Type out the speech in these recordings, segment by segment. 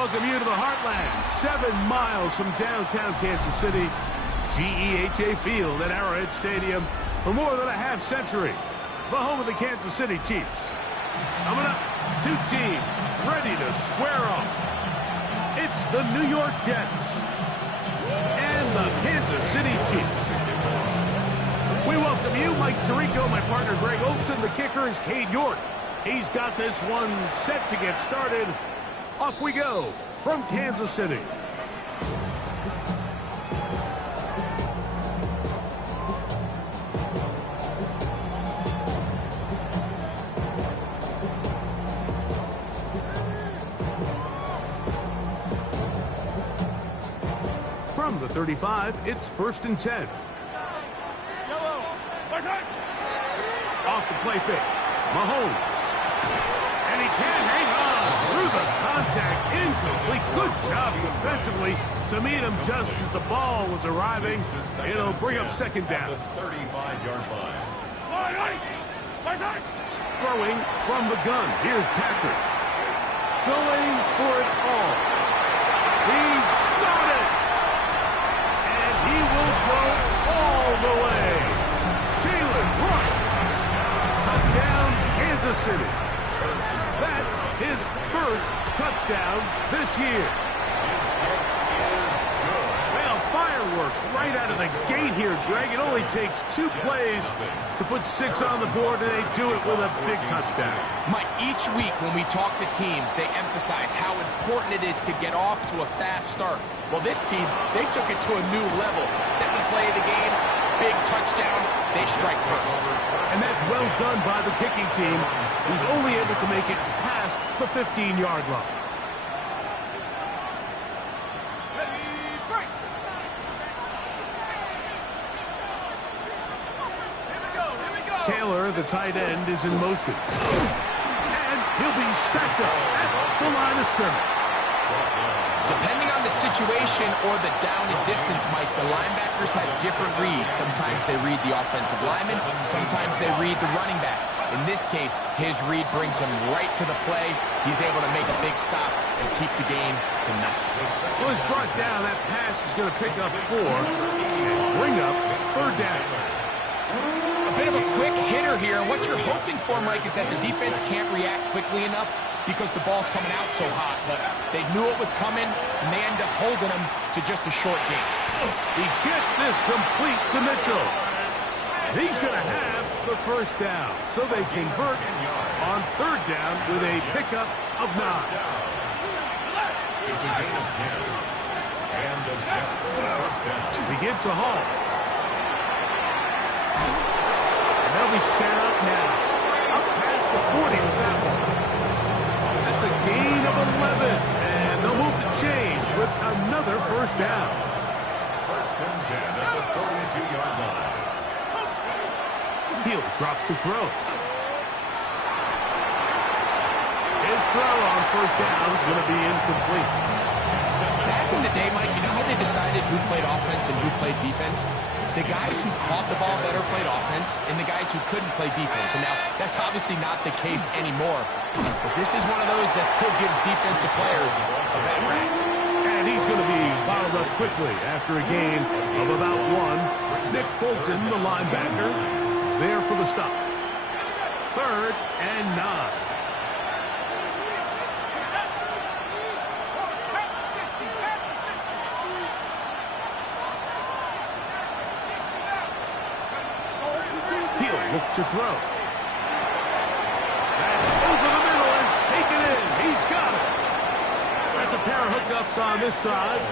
welcome you to the Heartland, 7 miles from downtown Kansas City. GEHA Field at Arrowhead Stadium for more than a half-century. The home of the Kansas City Chiefs. Coming up, two teams ready to square off. It's the New York Jets and the Kansas City Chiefs. We welcome you, Mike Tirico, my partner Greg Olson. The kicker is Cade York. He's got this one set to get started. Off we go from Kansas City. From the 35, it's 1st and 10. Off the play fake. Mahomes. And he can't hang on through the contact. Incomplete. Good job defensively to meet him just as the ball was arriving. It'll bring up 2nd down. 35-yard line. Throwing from the gun. Here's Patrick. Going for it all. He's got it. And he will go all the way. Jalen Hurts. Touchdown, Kansas City. That his first touchdown this year. Well, fireworks right out of the gate here, Greg. It only takes 2 plays to put 6 on the board, and they do it with a big touchdown. Mike, each week when we talk to teams, they emphasize how important it is to get off to a fast start. Well, this team, they took it to a new level. 2nd play of the game, big touchdown, they strike first. And that's well done by the kicking team. He's only able to make it past the 15-yard line. Taylor, the tight end, is in motion. And he'll be stacked up at the line of scrimmage. Depending on the situation or the down and distance, Mike, the linebackers have different reads. Sometimes they read the offensive lineman, sometimes they read the running back. In this case, his read brings him right to the play. He's able to make a big stop and keep the game to nothing. Well, he's brought down. That pass is going to pick up 4 and bring up 3rd down. A bit of a quick hitter here. What you're hoping for, Mike, is that the defense can't react quickly enough because the ball's coming out so hot. But they knew it was coming, and they end up holding him to just a short game. He gets this complete to Mitchell. He's going to have the 1st down. So they convert on 3rd down with a pickup of 9. It's a gain of 10. And the Jets first down. Begin to haul. And they'll be set up now. Up past the 40 with that one. That's a gain of 11. And they'll move the change with another 1st down. 1st and 10 at the 42-yard line. He'll drop to throw. His throw on 1st down is going to be incomplete. Back in the day, Mike, you know how they decided who played offense and who played defense? The guys who caught the ball better played offense, and the guys who couldn't play defense. And now, that's obviously not the case anymore. But this is one of those that still gives defensive players a bad rap. And he's going to be bottled up quickly after a gain of about 1. Nick Bolton, the linebacker, there for the stop. 3rd and 9. He'll look to throw. That's over the middle and taken in. He's got it. That's a pair of hookups on this side.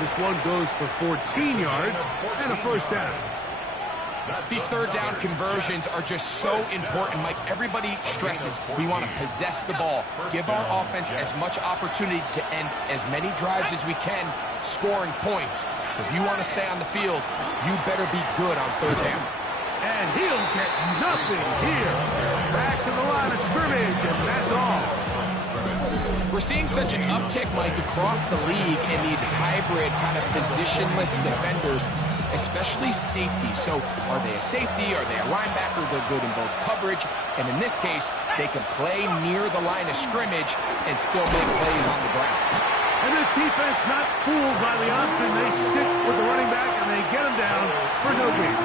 This one goes for 14 yards and a 1st down. These 3rd down conversions are just so important, Mike. Everybody stresses we want to possess the ball, give our offense as much opportunity to end as many drives as we can, scoring points. So if you want to stay on the field, you better be good on 3rd down. And he'll get nothing here. Back to the line of scrimmage, and that's all. We're seeing such an uptick, Mike, across the league in these hybrid kind of positionless defenders, especially safety. So are they a safety? Are they a linebacker? They're good in both coverage. And in this case, they can play near the line of scrimmage and still make plays on the ground. And this defense not fooled by the option. They stick with the running back, and they get him down for no gain.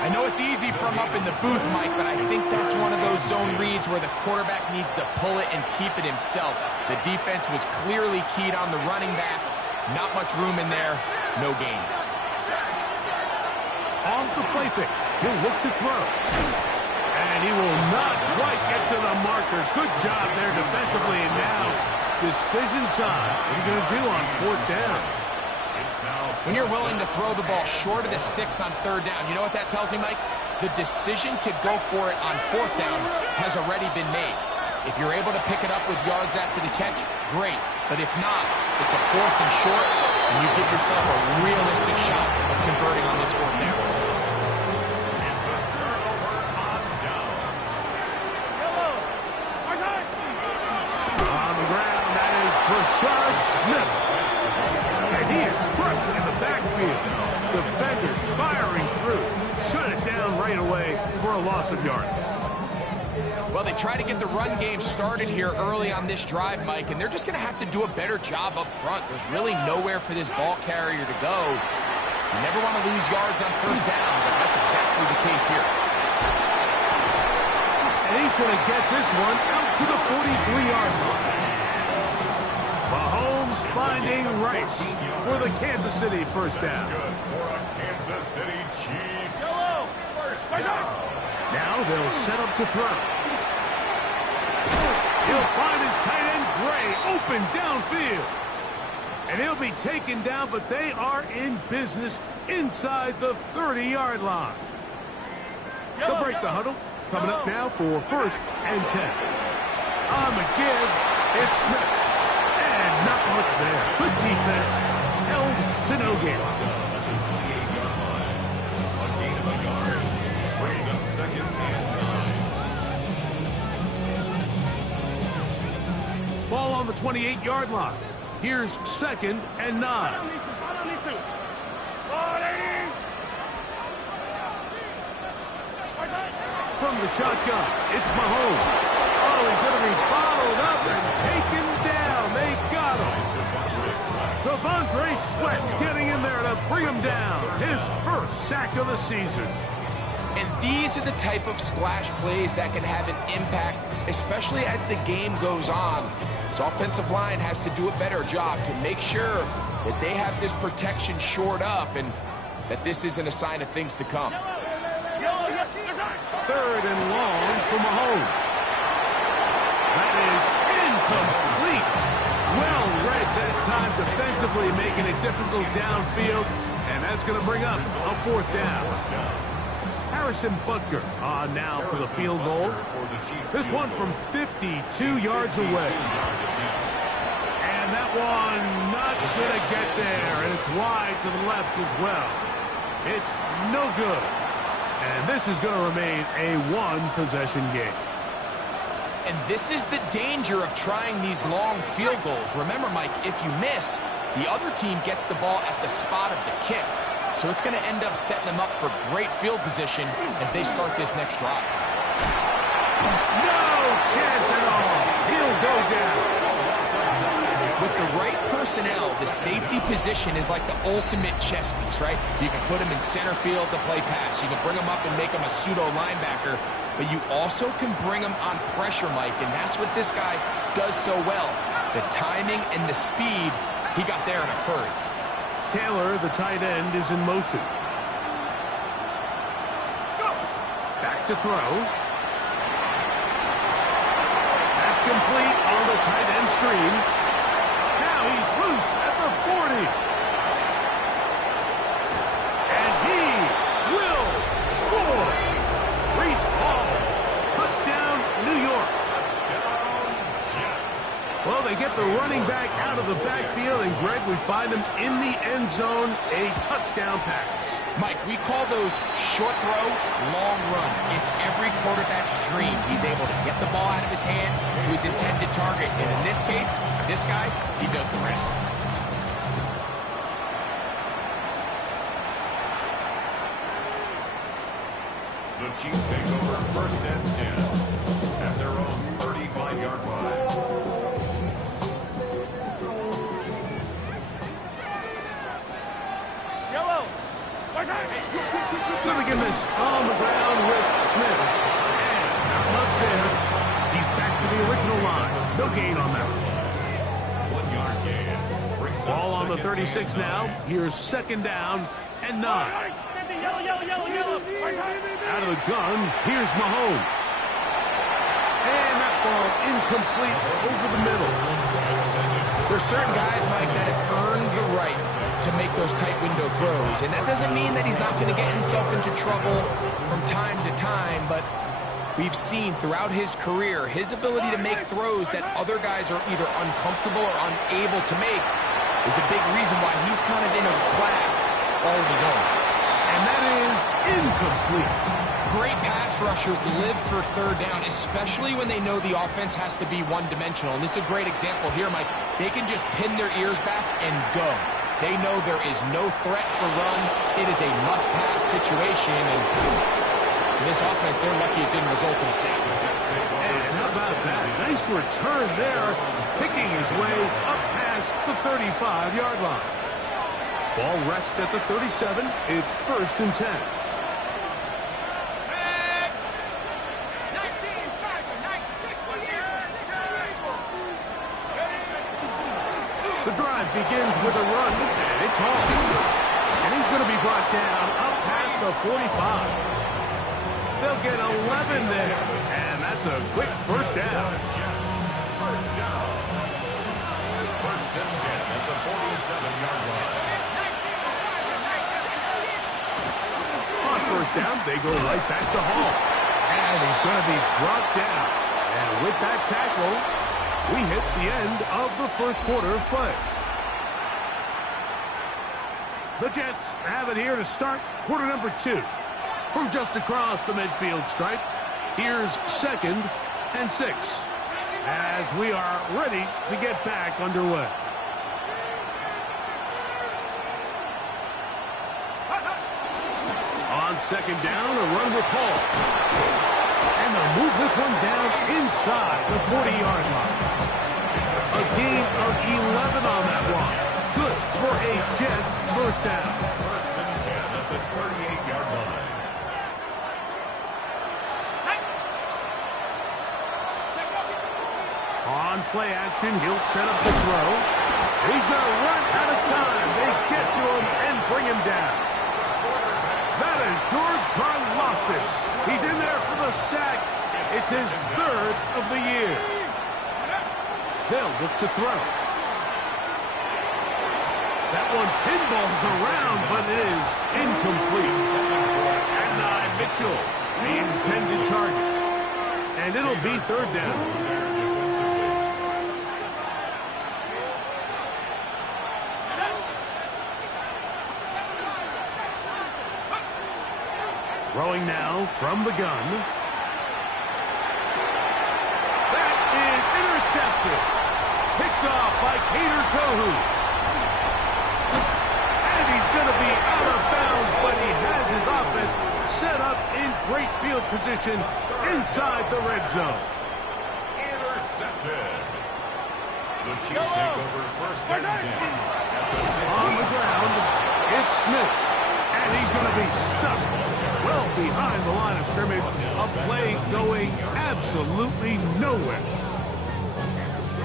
I know it's easy from up in the booth, Mike, but I think that's one of those zone reads where the quarterback needs to pull it and keep it himself. The defense was clearly keyed on the running back. Not much room in there. No gain. Off the play fake. He'll look to throw. And he will not quite get to the marker. Good job there defensively. And now, decision time. What are you going to do on fourth down? When you're willing to throw the ball short of the sticks on third down, you know what that tells you, Mike? The decision to go for it on fourth down has already been made. If you're able to pick it up with yards after the catch, great. But if not, it's a fourth and short, and you give yourself a realistic shot of converting on this fourth down. It's a turnover on down. On the ground, that is Brashard Smith. And he is crushing in the backfield. Defenders firing through. Shut it down right away for a loss of yards. Well, they try to get the run game started here early on this drive, Mike, and they're just going to have to do a better job up front. There's really nowhere for this ball carrier to go. You never want to lose yards on first down, but that's exactly the case here. And he's going to get this one out to the 43-yard line. Mahomes finding Rice for the Kansas City first down. Good for a Kansas City Chiefs. First down. Now they'll set up to throw. He'll find his tight end, Gray, open downfield. And he'll be taken down, but they are in business inside the 30-yard line. They'll break the huddle. Coming up now for first and 10. On the give, it's Smith. And not much there. Good defense. Held to no gain. Brings up second and 9. Ball on the 28-yard line. Here's second and 9. From the shotgun, it's Mahomes. Oh, he's going to be bottled up and taken down. They got him. Devontae Sweat getting in there to bring him down. His first sack of the season. And these are the type of splash plays that can have an impact, especially as the game goes on. This offensive line has to do a better job to make sure that they have this protection shored up and that this isn't a sign of things to come. Third and long for Mahomes. That is incomplete. Well read that time defensively, making it difficult downfield, and that's going to bring up a fourth down. Harrison Butker on now for the field goal. This one from 52 yards away. And that one not going to get there, and it's wide to the left as well. It's no good. And this is going to remain a one-possession game. And this is the danger of trying these long field goals. Remember, Mike, if you miss, the other team gets the ball at the spot of the kick. So it's going to end up setting them up for great field position as they start this next drive. No chance at all. He'll go down. With the right personnel, the safety position is like the ultimate chess piece, right? You can put him in center field to play pass. You can bring him up and make him a pseudo linebacker, but you also can bring him on pressure, Mike, and that's what this guy does so well. The timing and the speed, he got there in a hurry. Taylor, the tight end, is in motion. Back to throw. That's complete on the tight end screen. Now he's loose at the 40. And he will score. Breece Hall. Touchdown, New York. Touchdown, Jets. Well, they get the running back out of the backfield, and Greg, we find him in the end zone, a touchdown pass. Mike, we call those short throw, long run. It's every quarterback's dream. He's able to get the ball out of his hand to his intended target. And in this case, this guy, he does the rest. The Chiefs take over first and 10 at their own 35-yard line. gain on that. 1 yard gain. Brings up Ball on the second 36 and now. 9. Here's second down and 9. Out of the gun, here's Mahomes. And that ball incomplete over the middle. There's certain guys, Mike, that have earned the right to make those tight window throws. And that doesn't mean that he's not going to get himself into trouble from time to time, but we've seen throughout his career his ability to make throws that other guys are either uncomfortable or unable to make is a big reason why he's kind of in a class all of his own. And that is incomplete. Great pass rushers live for third down, especially when they know the offense has to be one-dimensional. And this is a great example here, Mike. They can just pin their ears back and go. They know there is no threat for run. It is a must-pass situation. And for this offense, they're lucky it didn't result in a sack. And how about that? Nice return there, picking his way up past the 35-yard line. Ball rests at the 37. It's 1st and 10. The drive begins with a run, and it's Hall. And he's going to be brought down up past the 45. They'll get 11 there, and that's a quick first down. First down. 1st and 10 at the 47-yard line. On first down, they go right back to Hall. And he's going to be brought down. And with that tackle, we hit the end of the first quarter of play. The Jets have it here to start quarter number 2. From just across the midfield stripe, here's 2nd and 6. As we are ready to get back underway. On 2nd down, a run with Hall. And they'll move this one down inside the 40-yard line. A gain of 11 on that one. Good for a Jets first down. 1st and 10 at the 38-yard line. On play action, he'll set up the throw. He's going to run out of time. They get to him and bring him down. That is George Karlaftis. He's in there for the sack. It's his 3rd of the year. They'll look to throw. That one pinballs around, but it is incomplete. Adonai Mitchell, the intended target. And it'll be 3rd down. Throwing now from the gun. That is intercepted. Picked off by Kader Kohou. And he's going to be out of bounds, but he has his offense set up in great field position inside the red zone. Intercepted. The Chiefs take over 1st and 10. On the ground, it's Smith. And he's going to be stuck well behind the line of scrimmage. A play going absolutely nowhere.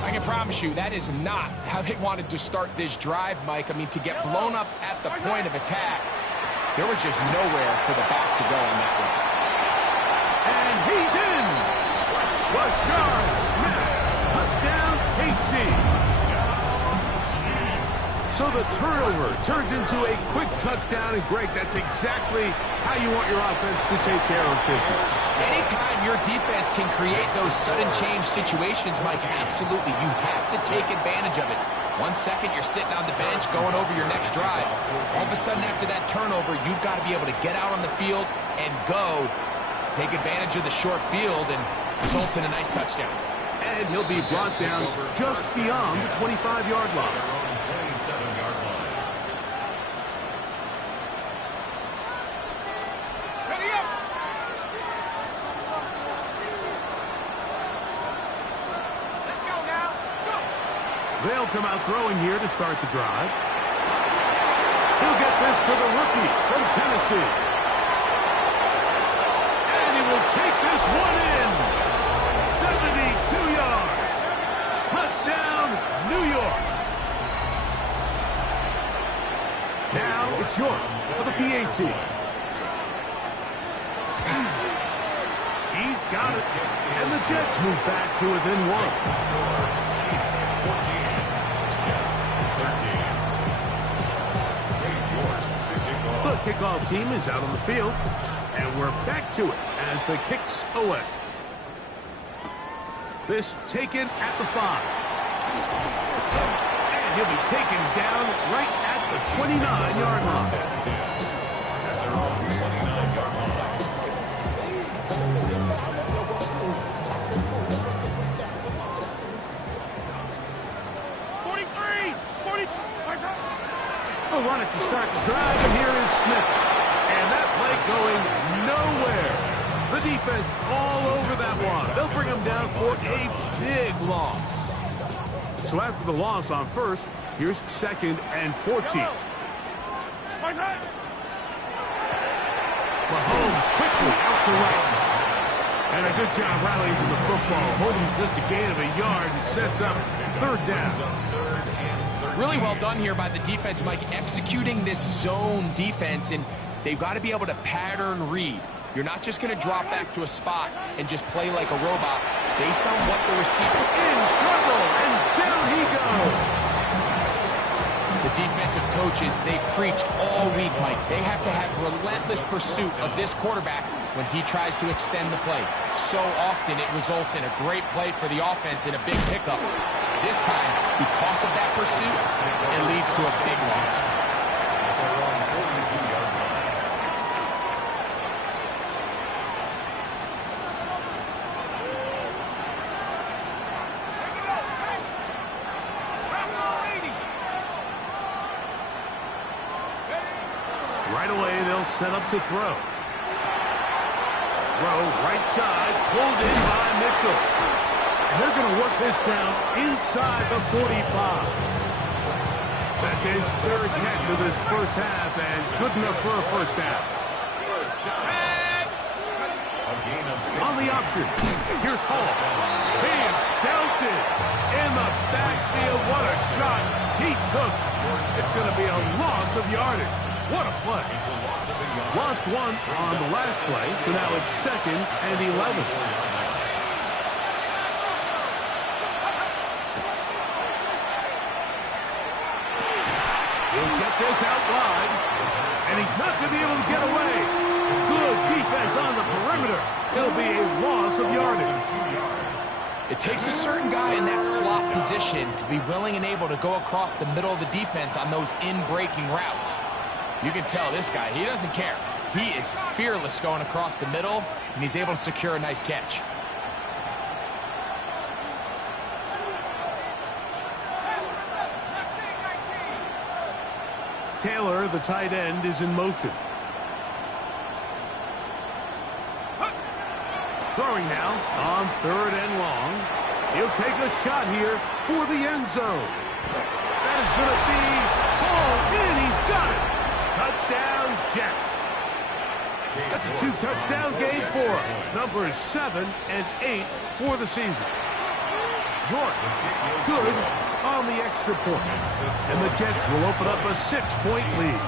I can promise you that is not how they wanted to start this drive, Mike. I mean, to get blown up at the point of attack, there was just nowhere for the back to go on that one. And he's in. Rashard Smith. Touchdown, KC. So the turnover turns into a quick touchdown, and Greg, that's exactly how you want your offense to take care of business. Anytime your defense can create those sudden change situations, Mike, absolutely, you have to take advantage of it. 1 second, you're sitting on the bench going over your next drive. All of a sudden, after that turnover, you've got to be able to get out on the field and go, take advantage of the short field, and result in a nice touchdown. And he'll be brought down just beyond the 25-yard line. 27-yard line. They'll come out throwing here to start the drive. He'll get this to the rookie from Tennessee. And he will take this one in. 72 yards. It's York for the PAT. He's got it. And the Jets move back to within one. Chiefs 14, Jets 13. Dave York to kick off. The kickoff team is out on the field. And we're back to it as the kick's away. This taken at the 5. And he'll be taken down right at the 29-yard line. At their own 29-yard line. They'll run it to start the drive, and here is Smith. And that play going nowhere. The defense all over that one. They'll bring him down for a big loss. So after the loss on first, here's 2nd and 14. Mahomes quickly out to right. And a good job rallying to the football. Holding just a gain of a yard and sets up 3rd down. Really well done here by the defense, Mike, executing this zone defense, and they've got to be able to pattern read. You're not just going to drop back to a spot and just play like a robot based on what the receiver... In trouble, and down he goes. The defensive coaches, they preached all week, Mike. They have to have relentless pursuit of this quarterback when he tries to extend the play. So often it results in a great play for the offense and a big pickup. This time, because of that pursuit, it leads to a big loss. Right away, they'll set up to throw. Throw right side, pulled in by Mitchell. They're going to work this down inside the 45. That's his 3rd catch of this first half, and good enough for a first down. On the option, here's Hall. He is belted in the backfield. What a shot he took. It's going to be a loss of yardage. What a play. Lost one on the last play, so now it's 2nd and 11. He'll get this out wide, and he's not going to be able to get away. Good defense on the perimeter. It'll be a loss of yardage. It takes a certain guy in that slot position to be willing and able to go across the middle of the defense on those in-breaking routes. You can tell this guy, he doesn't care. He is fearless going across the middle, and he's able to secure a nice catch. Taylor, the tight end, is in motion. Throwing now on 3rd and long. He'll take a shot here for the end zone. That is going to be hauled in. He's got it. Touchdown, Jets. That's a 2-touchdown game for him. Numbers 7 and 8 for the season. York, good on the extra point. And the Jets will open up a 6-point lead.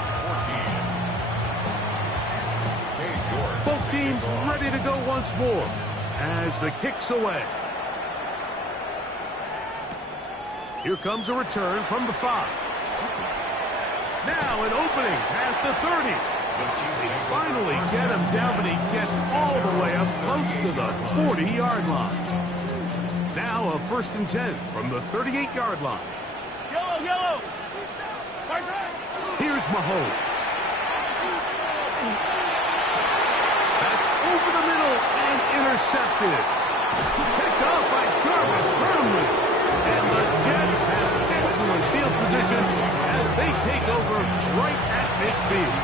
Both teams ready to go once more as the kick's away. Here comes a return from the 5. Now an opening past the 30. They finally get him down, but he gets all the way up close to the 40-yard line. Now a 1st and 10 from the 38-yard line. Yellow. Here's Mahomes. That's over the middle and intercepted. Picked up by Jarvis Burnley. And the Jets have excellent field position as they take over right at midfield.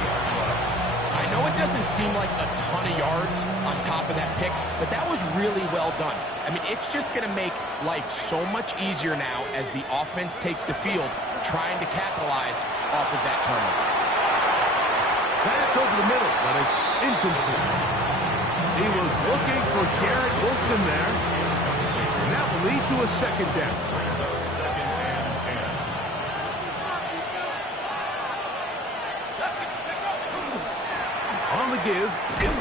I know it doesn't seem like a ton of yards on top of that pick, but that was really well done. I mean, it's just going to make life so much easier now as the offense takes the field, trying to capitalize off of that turnover. That's over the middle, but it's incomplete. He was looking for Garrett Wilson there, and that will lead to a 2nd down. Brings up 2nd and 10.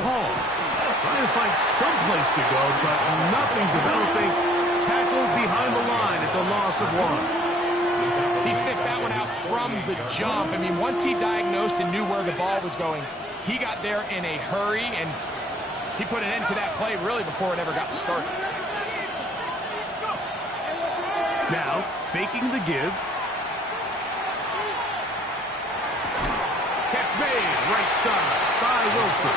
Hall. Trying to find some place to go, but nothing developing. Tackled behind the line. It's a loss of 1. He sniffed that one out from the jump. I mean, once he diagnosed and knew where the ball was going, he got there in a hurry, and he put an end to that play really before it ever got started. Now, faking the give. Catch made, right side by Wilson.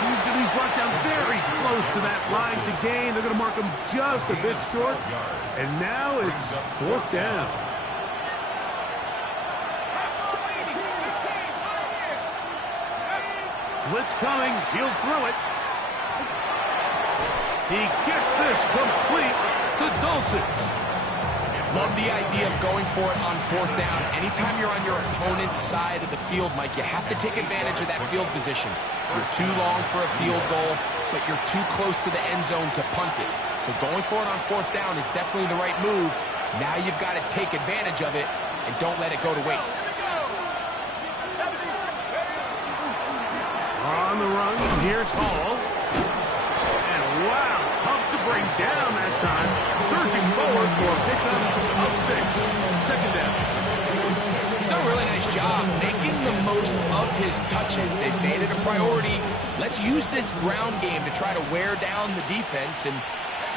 He's going to be brought down very close to that line to gain. They're going to mark him just a bit short. And now it's 4th down. Blitz coming. He'll throw it. He gets this complete to Dulcich. Love the idea of going for it on 4th down. Anytime you're on your opponent's side of the field, Mike, you have to take advantage of that field position. You're too long for a field goal, but you're too close to the end zone to punt it. So going for it on 4th down is definitely the right move. Now you've got to take advantage of it and don't let it go to waste. On the run, here's Hall. And wow, tough to bring down that time. Surging forward for a pickup of 6. 2nd down. He's done a really nice job making the most of his touches. They've made it a priority. Let's use this ground game to try to wear down the defense. And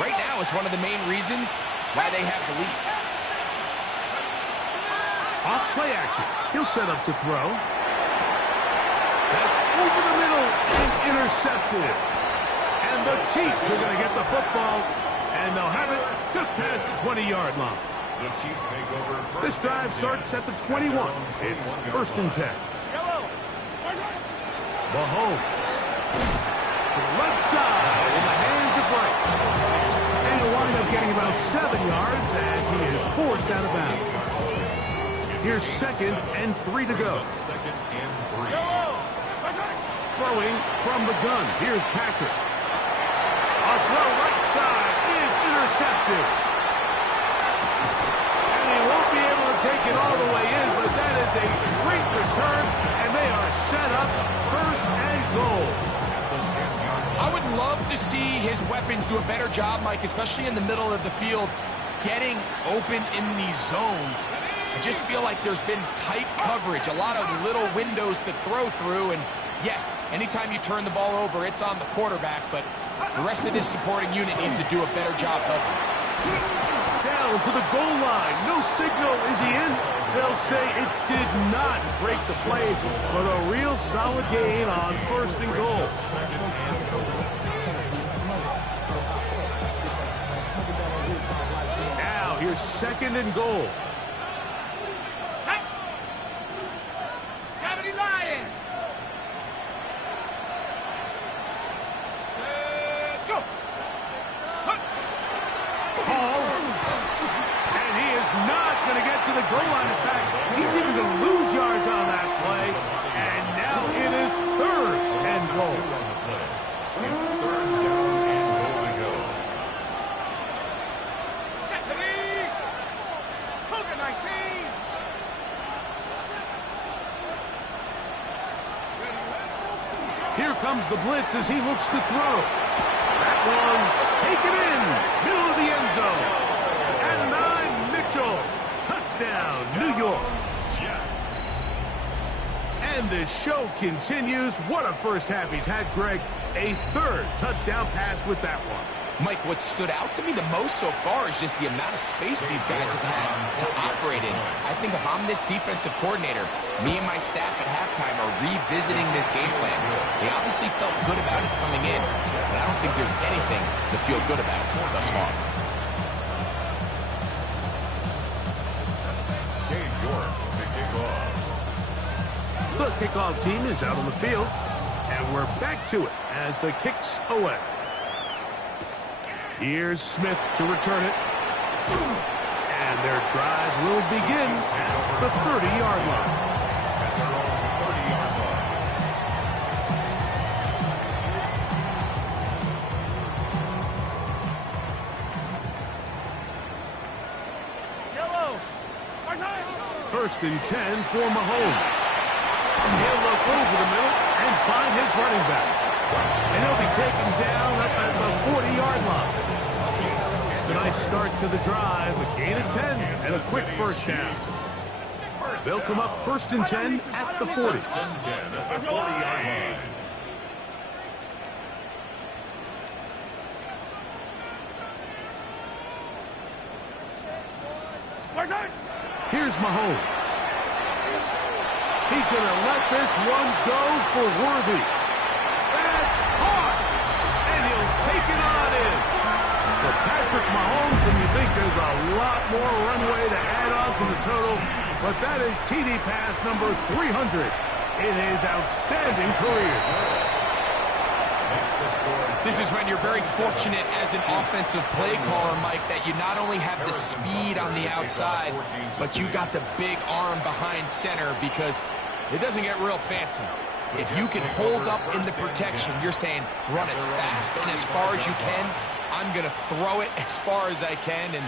right now is one of the main reasons why they have the lead. Off play action. He'll set up to throw. That's over the middle and intercepted. And the Chiefs are going to get the football, and they'll have it just past the 20-yard line. The Chiefs take over. This drive starts at the 21. It's 1st and 10. Mahomes. To the left side in the hands of Rice. And he'll wind up getting about 7 yards as he is forced out of bounds. Here's 2nd and 3 to go. 2nd and 3. Throwing from the gun. Here's Patrick. A throw right side is intercepted. And he won't be able to take it all the way in, but that is a great return, and they are set up 1st and goal. I would love to see his weapons do a better job, Mike, especially in the middle of the field, getting open in these zones. I just feel like there's been tight coverage, a lot of little windows to throw through, and yes, anytime you turn the ball over, it's on the quarterback, but the rest of this supporting unit needs to do a better job helping. Down to the goal line. No signal. Is he in? They'll say it did not break the play, but a real solid gain on 1st and goal. Now here's 2nd and goal. The goal line, in fact, he's even going to lose yards on that play, and now it is 3rd and goal. It's 3rd down and goal to go. Cougar 19. Here comes the blitz as he looks to throw. That one taken in, middle of the end zone. And 9, Mitchell. Touchdown, New York. Yes. And the show continues. What a first half he's had, Greg. A 3rd touchdown pass with that one. Mike, what stood out to me the most so far is just the amount of space these guys have had to operate in. I think if I'm this defensive coordinator, me and my staff at halftime are revisiting this game plan. They obviously felt good about it coming in, but I don't think there's anything to feel good about thus far. The kickoff team is out on the field, and we're back to it as the kick's away. Here's Smith to return it. And their drive will begin at the 30-yard line. At their own 30-yard line. Yellow. 1st and 10 for Mahomes. He'll look over the middle and find his running back. And he'll be taken down up at the 40-yard line. It's a nice start to the drive, a gain of 10, and a quick first down. They'll come up 1st and 10 at the 40. 1st and 10 at the 40-yard line. Here's Mahomes. He's going to let this one go for Worthy. That's hard. And he'll take it on in. For Patrick Mahomes, and you think there's a lot more runway to add on to the total, but that is TD pass number 300 in his outstanding career. This is when you're very fortunate as an offensive play caller, Mike, that you not only have the speed on the outside, but you got the big arm behind center, because it doesn't get real fancy. If you can hold up in the protection, you're saying run as fast and as far as you can. I'm going to throw it as far as I can, and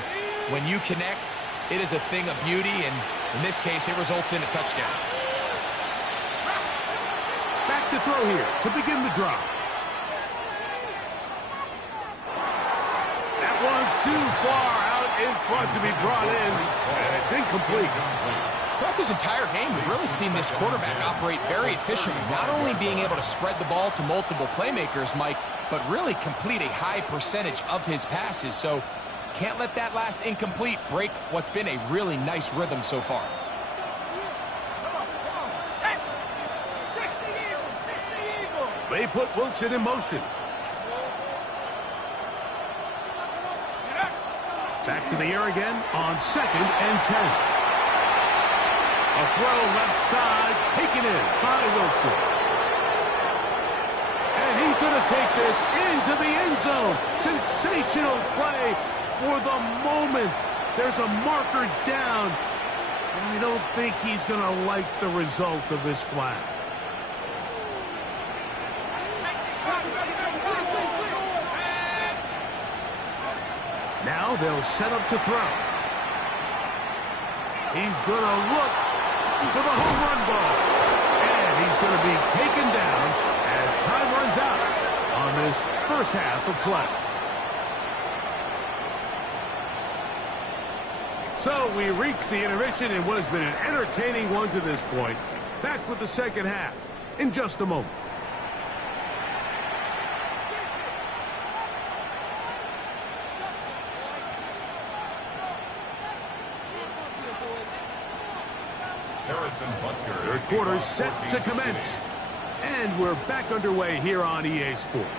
when you connect, it is a thing of beauty, and in this case, it results in a touchdown. Back to throw here to begin the drive. Too far out in front to be brought in, and it's incomplete. Throughout this entire game, we've really seen this quarterback operate very efficiently, not only being able to spread the ball to multiple playmakers, Mike, but really complete a high percentage of his passes. So can't let that last incomplete break what's been a really nice rhythm so far. They put Wilson in motion. Back to the air again on 2nd and 10. A throw left side, taken in by Wilson. And he's going to take this into the end zone. Sensational play for the moment. There's a marker down. And I don't think he's going to like the result of this flag. Now they'll set up to throw. He's going to look for the home run ball. And he's going to be taken down as time runs out on this first half of play. So we reach the intermission in what has been an entertaining one to this point. Back with the second half in just a moment. Third quarter set to commence. And we're back underway here on EA Sports.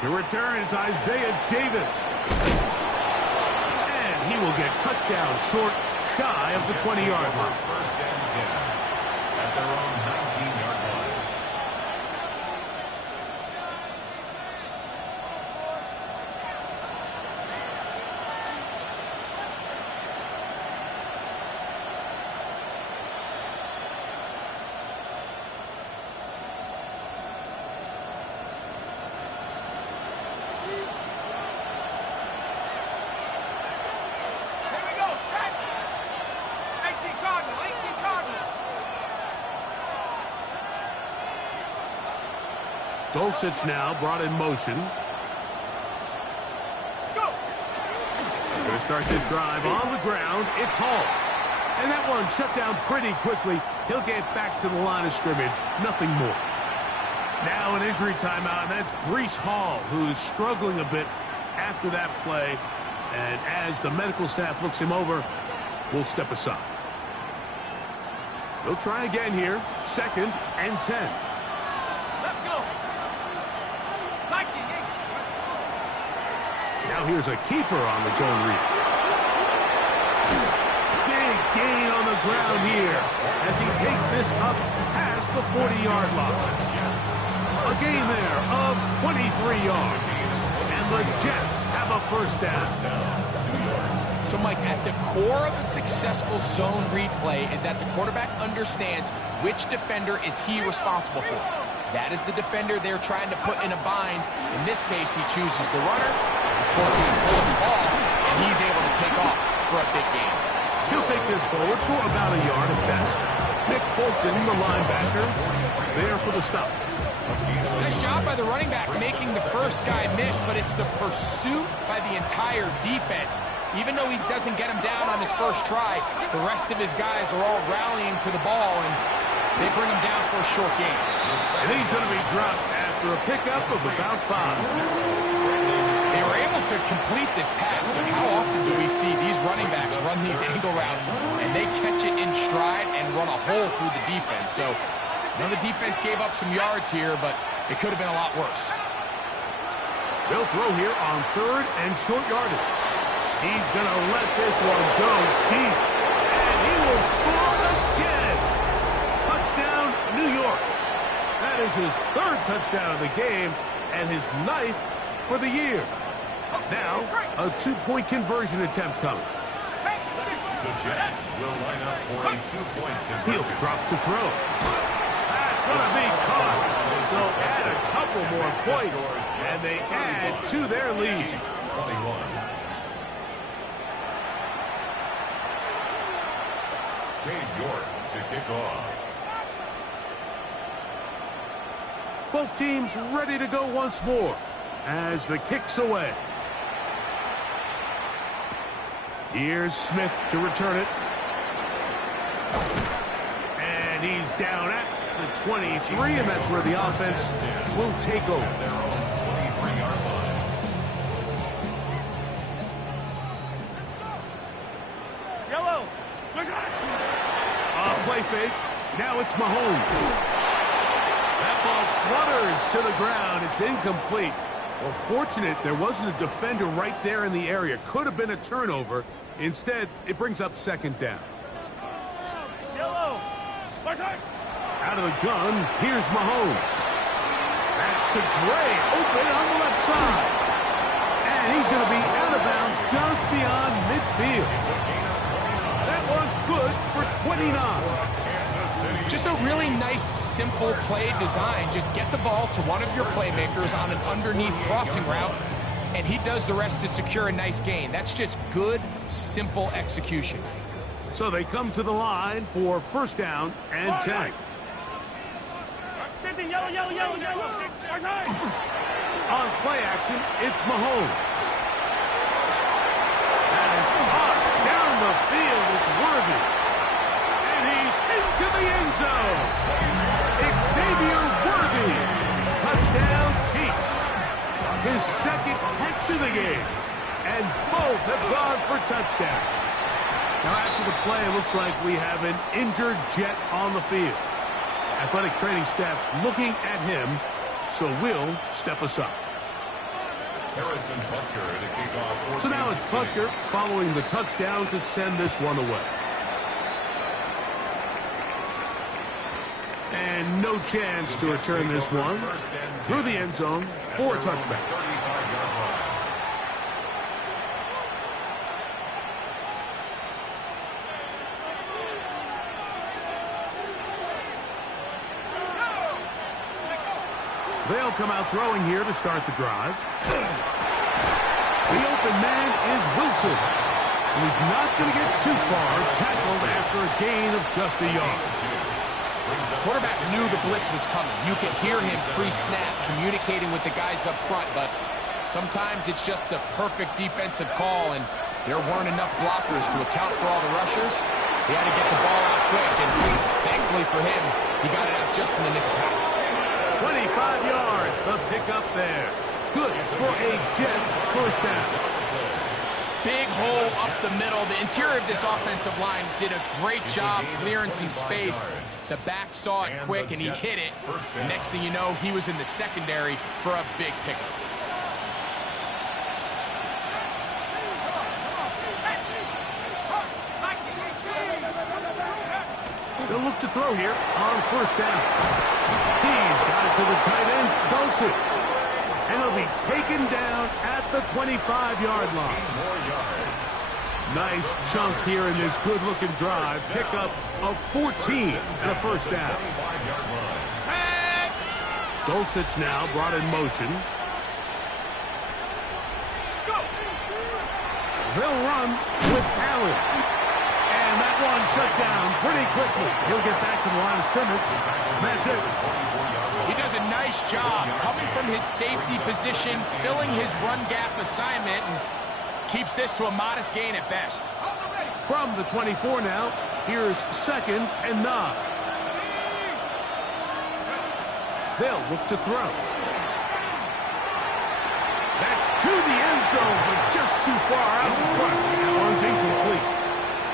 To return is Isaiah Davis. And he will get cut down short, shy of the 20-yard line. 1st and 10 at their own 19-yard line. Dulcich now brought in motion. Going to start this drive on the ground. It's Hall. And that one shut down pretty quickly. He'll get back to the line of scrimmage. Nothing more. Now an injury timeout, and that's Breece Hall, who's struggling a bit after that play. And as the medical staff looks him over, we'll step aside. They'll try again here. 2nd and 10. Let's go. Now here's a keeper on the zone read. Big gain on the ground here as he takes this up past the 40-yard line. A gain there of 23 yards. And the Jets have a first down. So, Mike, at the core of a successful zone read play is that the quarterback understands which defender is he responsible for. That is the defender they're trying to put in a bind. In this case, he chooses the runner. The quarterback pulls the ball, and he's able to take off for a big gain. He'll take this forward for about a yard at best. Nick Bolton, the linebacker, there for the stop. Nice job by the running back making the first guy miss, but it's the pursuit by the entire defense. Even though he doesn't get him down on his first try, the rest of his guys are all rallying to the ball, and they bring him down for a short gain. And he's going to be dropped after a pickup of about 5. They were able to complete this pass, but how often do we see these running backs run these angle routes, and they catch it in stride and run a hole through the defense? So, I know the defense gave up some yards here, but it could have been a lot worse. They'll throw here on 3rd and short yardage. He's going to let this one go deep, and he will score again. Touchdown, New York. That is his 3rd touchdown of the game and his 9th for the year. Now, a 2-point conversion attempt coming. The Jets will line up for a 2-point conversion. He'll drop to throw. That's going to be caught. So add a couple more points, and they add to their lead. 21. Cade York to kick off. Both teams ready to go once more as the kick's away. Here's Smith to return it. And he's down at the 23, and that's where the offense will take over. Their own 23-yard line. Yellow. Play fake. Now it's Mahomes. That ball flutters to the ground. It's incomplete. Well, fortunate there wasn't a defender right there in the area. Could have been a turnover. Instead, it brings up 2nd down. Yellow. Out of the gun, here's Mahomes. That's to Gray, open on the left side. And he's going to be out of bounds just beyond midfield. That one good for 29. Just a really nice, simple play design. Just get the ball to one of your playmakers on an underneath crossing route, and he does the rest to secure a nice gain. That's just good, simple execution. So they come to the line for 1st down and 10. Yellow. On play action, it's Mahomes. That is hot down the field. It's Worthy. And he's into the end zone. Xavier Worthy. Touchdown, Chiefs. His 2nd catch of the game. And both have gone for touchdown. Now, after the play, it looks like we have an injured Jet on the field. Athletic training staff looking at him, so will step aside. Harrison Butker to kick off. So now it's Butker following the touchdown to send this one away. And no chance to return this one through the end zone for a touchback. 35-yard line. They'll come out throwing here to start the drive. The open man is Wilson. He's not going to get too far, tackled after a gain of just a yard. Quarterback knew the blitz was coming. You could hear him pre-snap communicating with the guys up front, but sometimes it's just the perfect defensive call, and there weren't enough blockers to account for all the rushers. He had to get the ball out quick, and thankfully for him, he got it out just in the nick of time. 25 yards, the pickup there. Good for a Jets 1st down. Big hole up the middle. The interior of this offensive line did a great job clearing some space. The back saw it quick, and he hit it. The next thing you know, he was in the secondary for a big pickup. They'll look to throw here on 1st down. He's got it to the tight end, Dulcich. And he'll be taken down at the 25-yard line. Nice chunk here in this good-looking drive. Pickup of 14 and a 1st down. Dulcich now brought in motion. They'll run with Allen. And And that one shut down pretty quickly. He'll get back to the line of scrimmage. That's it. He does a nice job coming from his safety position, filling his run gap assignment, and keeps this to a modest gain at best. From the 24 now, here's 2nd and 9. They'll look to throw. That's to the end zone, but just too far out in front. That one's incomplete.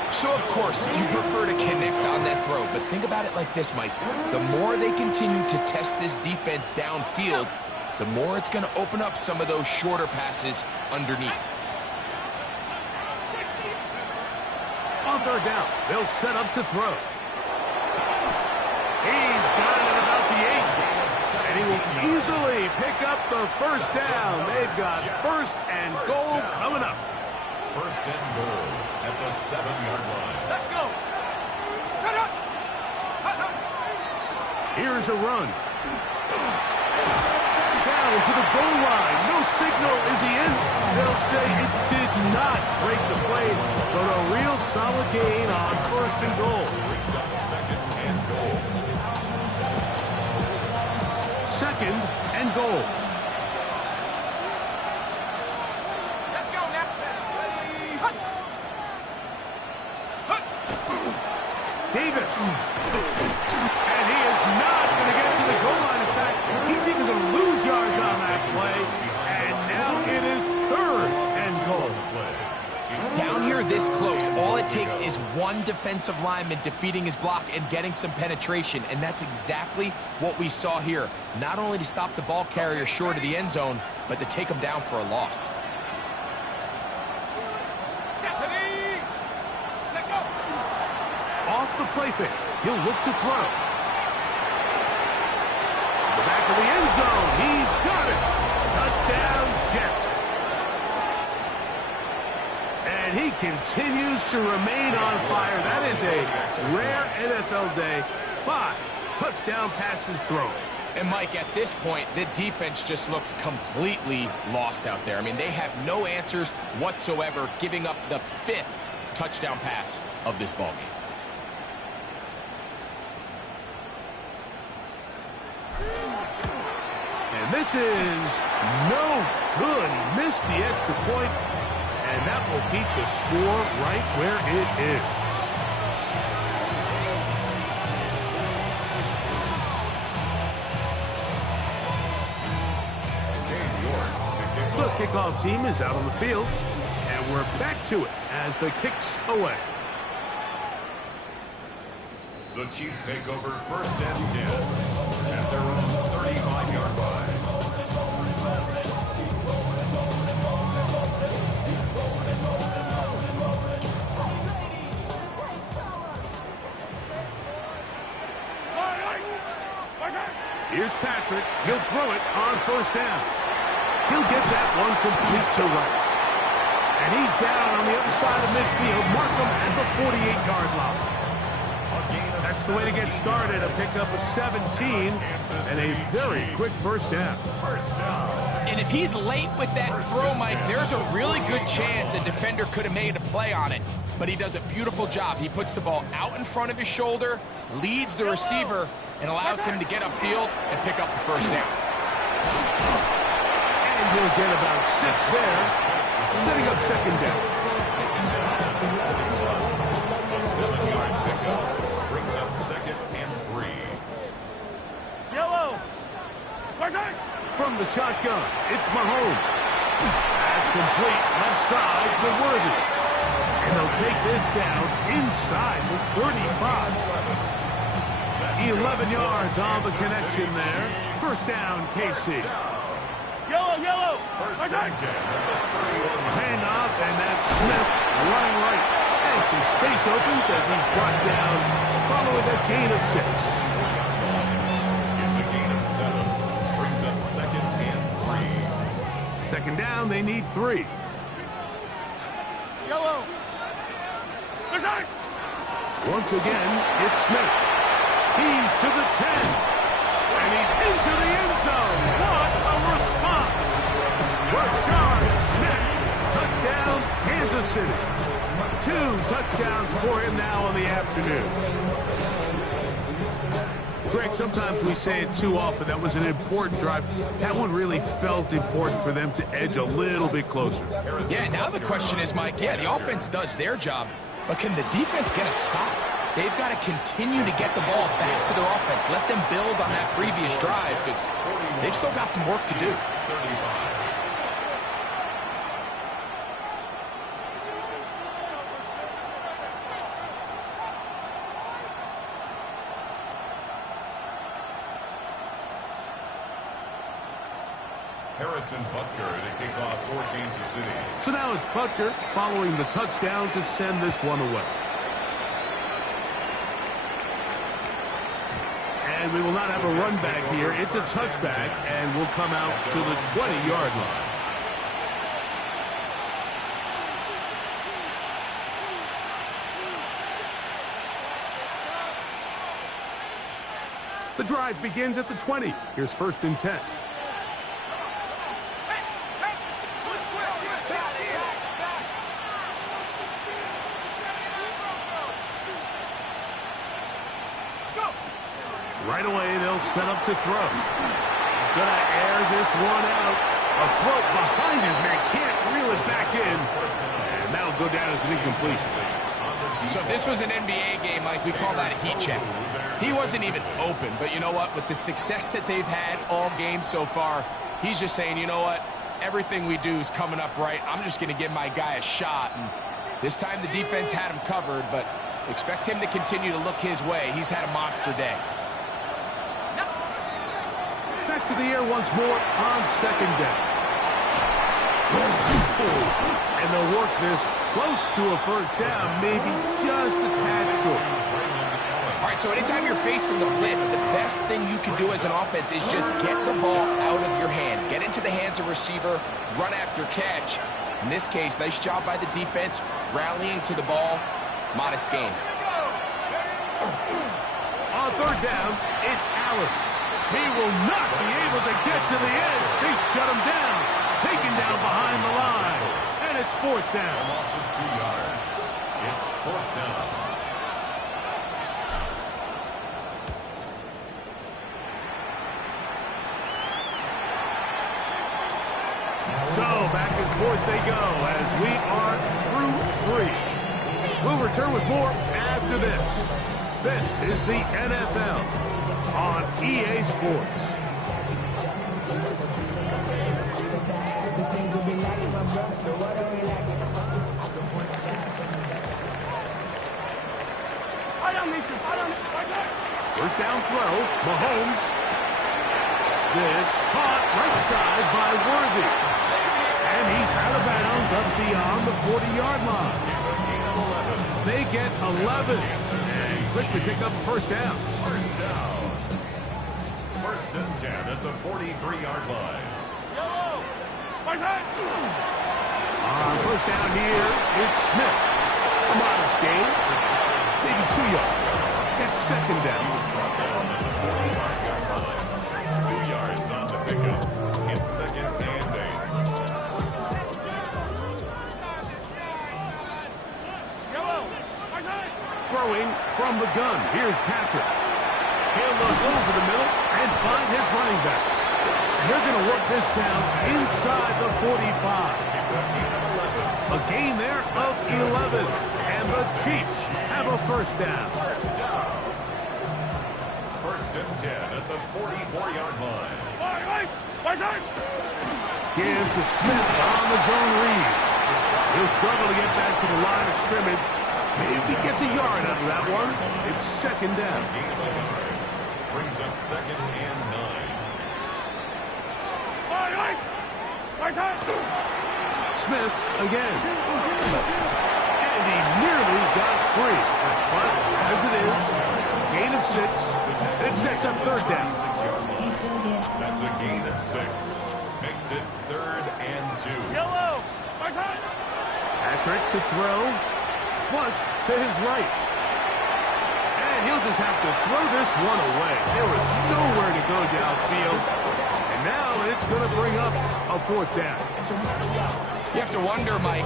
So, of course, you prefer to connect on that throw, but think about it like this, Mike. The more they continue to test this defense downfield, the more it's going to open up some of those shorter passes underneath. On 3rd down, they'll set up to throw. He's got it at about the 8. And he will easily pick up the 1st down. They've got 1st and goal coming up. 1st and goal at the 7-yard line. Let's go. Shut up. Here's a run. Down to the goal line. No signal. Is he in? They'll say it did not break the play, but a real solid gain on 1st and goal. Brings up 2nd and goal. 2nd and goal. Let's go now. Davis. And he is not going to get to the goal line. In fact, he's even going to lose yards on that play. And now it is 3rd and goal. Down here this close, all it takes is one defensive lineman defeating his block and getting some penetration, and that's exactly what we saw here. Not only to stop the ball carrier short of the end zone, but to take him down for a loss. Off the play fake, he'll look to throw. The back of the end zone, he's got it. Touchdown, Jets. And he continues to remain on fire. That is a rare NFL day. 5 touchdown passes thrown. And Mike, at this point, the defense just looks completely lost out there. I mean, they have no answers whatsoever, giving up the 5th touchdown pass of this ballgame. And this is no good. He missed the extra point, and that will keep the score right where it is. The kickoff team is out on the field, and we're back to it as the kicks away. The Chiefs take over 1st and 10 at their own 35-yard line. Here's Patrick. He'll throw it on 1st down. He'll get that one complete to Rice. And he's down on the other side of midfield. Mark him at the 48-yard line. That's the way to get started. A pickup of 17 and a very quick 1st down. And if he's late with that throw, Mike, there's a really good chance a defender could have made a play on it. But he does a beautiful job. He puts the ball out in front of his shoulder, leads the receiver, and allows him to get upfield and pick up the 1st down. And he'll get about 6 there, setting up 2nd down. A 7-yard pickup brings up 2nd and 3. Yellow. From the shotgun, it's Mahomes. That's complete left side to Worthy. And they'll take this down inside the 35. 11 yards on the connection there. 1st down, KC. Yellow. Hand off, and that's Smith running right. And some space opens as he's brought down following a gain of 6. It's a gain of 7. Brings up 2nd and 3. 2nd down, they need 3. Yellow. Once again, it's Smith. He's to the 10. And he's into the end zone. What a response. Rashard Smith. Touchdown, Kansas City. 2 touchdowns for him now on the afternoon. Greg, sometimes we say it too often. That was an important drive. That one really felt important for them to edge a little bit closer. Yeah, now the question is, Mike, yeah, the offense does their job, but can the defense get a stop? They've got to continue to get the ball back to their offense. Let them build on that previous drive because they've still got some work to do. Harrison Butker to kick off for Kansas City. So now it's Butker following the touchdown to send this one away. And we will not have a run back here. It's a touchback, and we'll come out to the 20-yard line. The drive begins at the 20. Here's 1st and 10. Right away, they'll set up to throw. He's going to air this one out. A throw behind his man. Can't reel it back in. And that'll go down as an incompletion. So if this was an NBA game, Mike, we call that a heat check. He wasn't even open, but you know what? With the success that they've had all game so far, he's just saying, you know what? Everything we do is coming up right. I'm just going to give my guy a shot. And this time the defense had him covered, but expect him to continue to look his way. He's had a monster day. Back to the air once more on 2nd down. And they'll work this close to a 1st down, maybe just a tad short. All right, so anytime you're facing the blitz, the best thing you can do as an offense is just get the ball out of your hand. Get into the hands of receiver, run after catch. In this case, nice job by the defense, rallying to the ball. Modest gain. On 3rd down, it's Allen. He will not be able to get to the end. They shut him down. Taken down behind the line. And it's 4th down. Loss of 2 yards. It's 4th down. So back and forth they go as we are through 3. We'll return with more after this. This is the NFL on EA Sports. First down throw, Mahomes. This caught right side by Worthy. And he's out of bounds up beyond the 40-yard line. It's a gain of 11. They get 11. And quickly pick up 1st down. 1st down. 1st and 10 at the 43-yard line. On 1st down here, it's Smith. A modest gain, maybe 2 yards. It's 2nd down. 2 yards on the pickup. It's 2nd and 8. Throwing from the gun. Here's Patrick. He'll look over the middle and find his running back. They're going to work this down inside the 45. It's a gain of 11. A gain there of 11. And the Chiefs have a 1st down. 1st and 10 at the 44-yard line. Gives to Smith on the zone read. He'll struggle to get back to the line of scrimmage. Maybe gets a yard out of that one. It's 2nd down. Gain of a yard. Brings up 2nd and 9. Smith again. And he nearly got free. But as it is, gain of 6. It sets up 3rd down. 6-yard line. That's a gain of 6. Makes it 3rd and 2. Patrick to throw. Flush to his right. And he'll just have to throw this one away. There was nowhere to go downfield. And now it's going to bring up a 4th down. Yeah, have to wonder, Mike,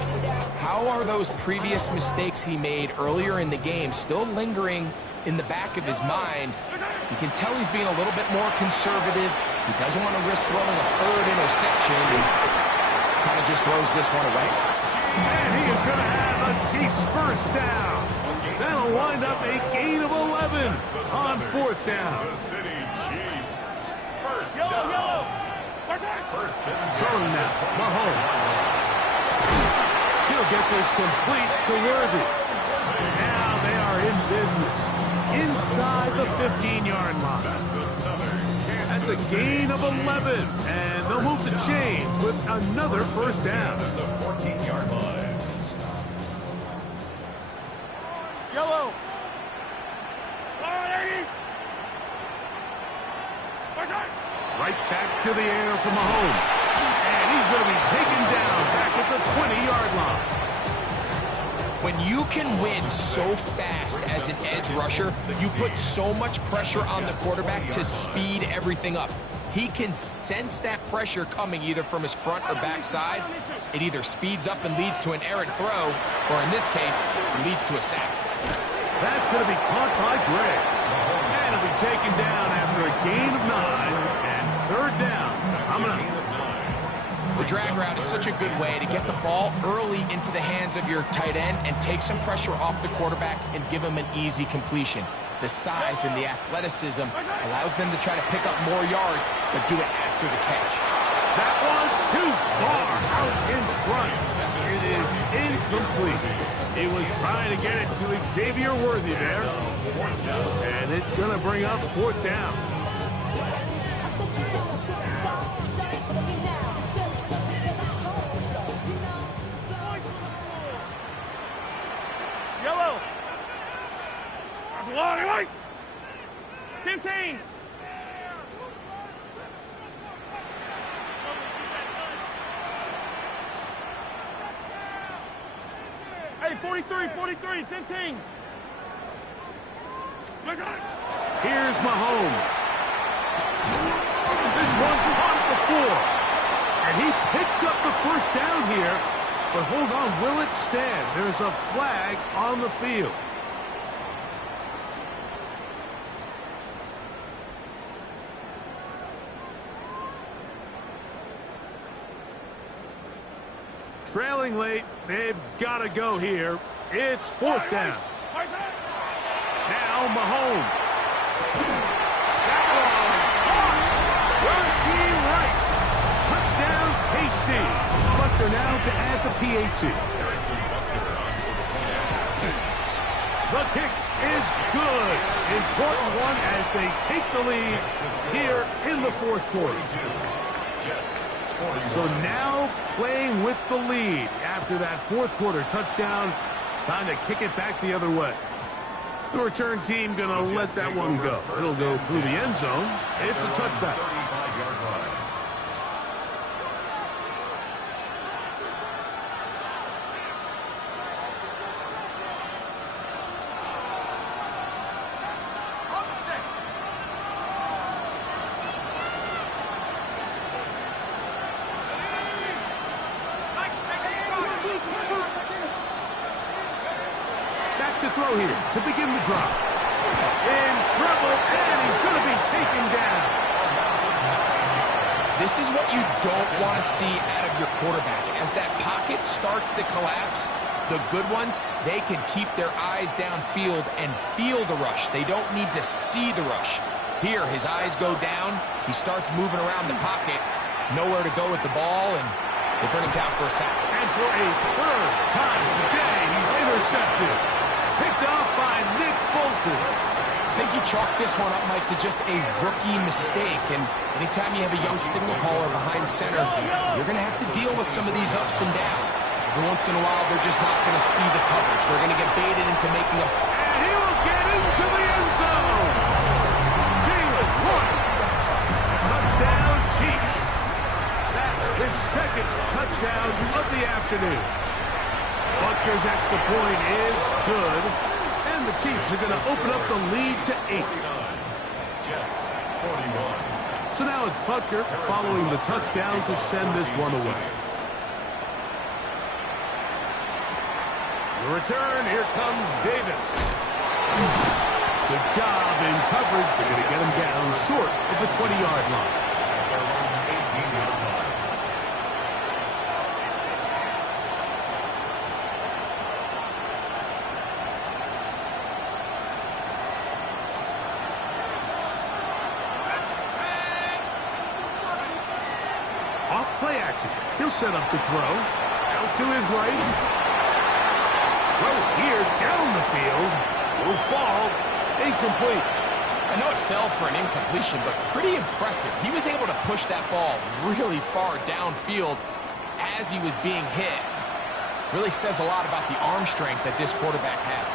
how are those previous mistakes he made earlier in the game still lingering in the back of his mind? You can tell he's being a little bit more conservative. He doesn't want to risk throwing a third interception, and kind of just throws this one away. And he is going to have a Chiefs first down. That'll wind up a gain of 11 on fourth down. Kansas City Chiefs. First Yellow, down. yellow. First and Throwing now, Mahomes. He'll get this complete to Worthy. Now they are in business inside the 15-yard line. That's a gain of 11, and they'll move the chains with another first down. the 14-yard line. Yellow. Right back to the air for Mahomes. And he's going to be taken down back at the 20-yard line. When you can win so fast as an edge rusher, you put so much pressure on the quarterback to speed everything up. He can sense that pressure coming either from his front or back side. It either speeds up and leads to an errant throw, or in this case, leads to a sack. That's going to be caught by Gray. And it'll be taken down after a gain of 9 and third down. The drag route is such a good way to get the ball early into the hands of your tight end and take some pressure off the quarterback and give him an easy completion. The size and the athleticism allows them to try to pick up more yards, but do it after the catch. That one too far out in front. It is incomplete. He was trying to get it to Xavier Worthy there. And it's going to bring up fourth down. Yellow. That's a long way. 15. Hey, 43, 15. Here's Mahomes. This one caught the floor. And he picks up the first down here. But hold on, will it stand? There's a flag on the field. Trailing late, they've got to go here. It's fourth down. Now Mahomes. That one. Rashee Rice. Touchdown, KC. Buckner now to add the PAT. The kick is good. Important one as they take the lead here in the fourth quarter. So now playing with the lead after that fourth quarter touchdown. Time to kick it back the other way. The return team going to let that one go. It'll go through the end zone. It's a touchback. To throw here to begin the drive. In trouble, and he's going to be taken down. This is what you don't want to see out of your quarterback. As that pocket starts to collapse, the good ones, they can keep their eyes downfield and feel the rush. They don't need to see the rush. Here, his eyes go down. He starts moving around the pocket. Nowhere to go with the ball, and they bring him down for a sack. And for a third time today, he's intercepted. Picked off by Nick Bolton. I think he chalked this one up, Mike, to just a rookie mistake. And anytime you have a young signal caller behind center, you're going to have to deal with some of these ups and downs. Every once in a while, they're just not going to see the coverage. They're going to get baited into making a... And he will get into the end zone. Jalen White. Touchdown, Chiefs. That is second touchdown of the afternoon. Buckner's extra point is good, and the Chiefs are going to open up the lead to 8. Jets, 41. So now it's Buckner following the touchdown to send this one away. The return, here comes Davis. Good job in coverage. They're going to get him down short of the 20-yard line. Off play action. He'll set up to throw. Out to his right. Throw here down the field. Will fall. Incomplete. I know it fell for an incompletion, but pretty impressive. He was able to push that ball really far downfield as he was being hit. Really says a lot about the arm strength that this quarterback has.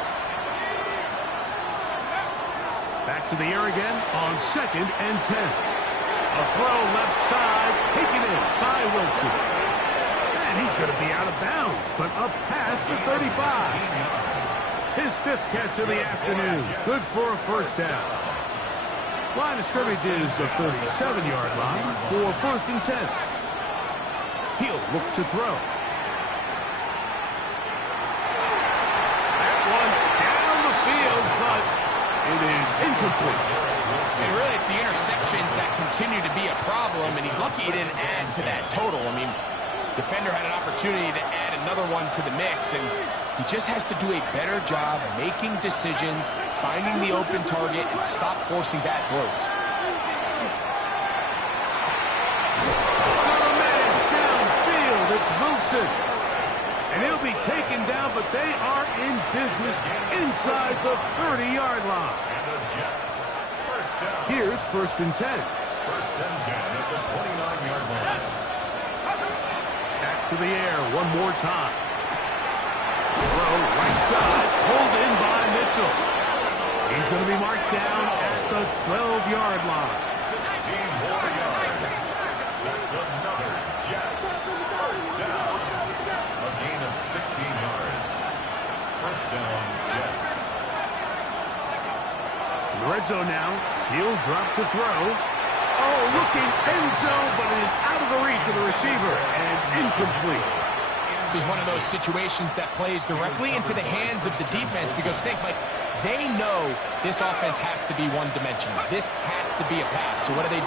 Back to the air again on 2nd and 10. A throw left side, taken in by Wilson. And he's going to be out of bounds, but up past the 35. His 5th catch of the afternoon. Good for a first down. Line of scrimmage is the 37-yard line for 1st and 10. He'll look to throw. That one down the field, but it is incomplete. And really, it's the interceptions that continue to be a problem, and he's lucky he didn't add to that total. I mean, defender had an opportunity to add another one to the mix, and he just has to do a better job making decisions, finding the open target, and stop forcing bad throws. Got a man downfield. It's Wilson. And he'll be taken down, but they are in business inside the 30-yard line. And the Jets. First down. Here's 1st and 10. First and 10 at the 29-yard line. Back to the air one more time. Throw right side, pulled in by Mitchell. He's going to be marked down at the 12-yard line. 16 more yards. That's another Jets. First down. A gain of 16 yards. First down, Jets. In the red zone now. He'll drop to throw. Oh, looking end zone, but it is out of the reach of the receiver and incomplete. This is one of those situations that plays directly into the hands of the defense because think, Mike, they know this offense has to be one-dimensional. This has to be a pass. So what do?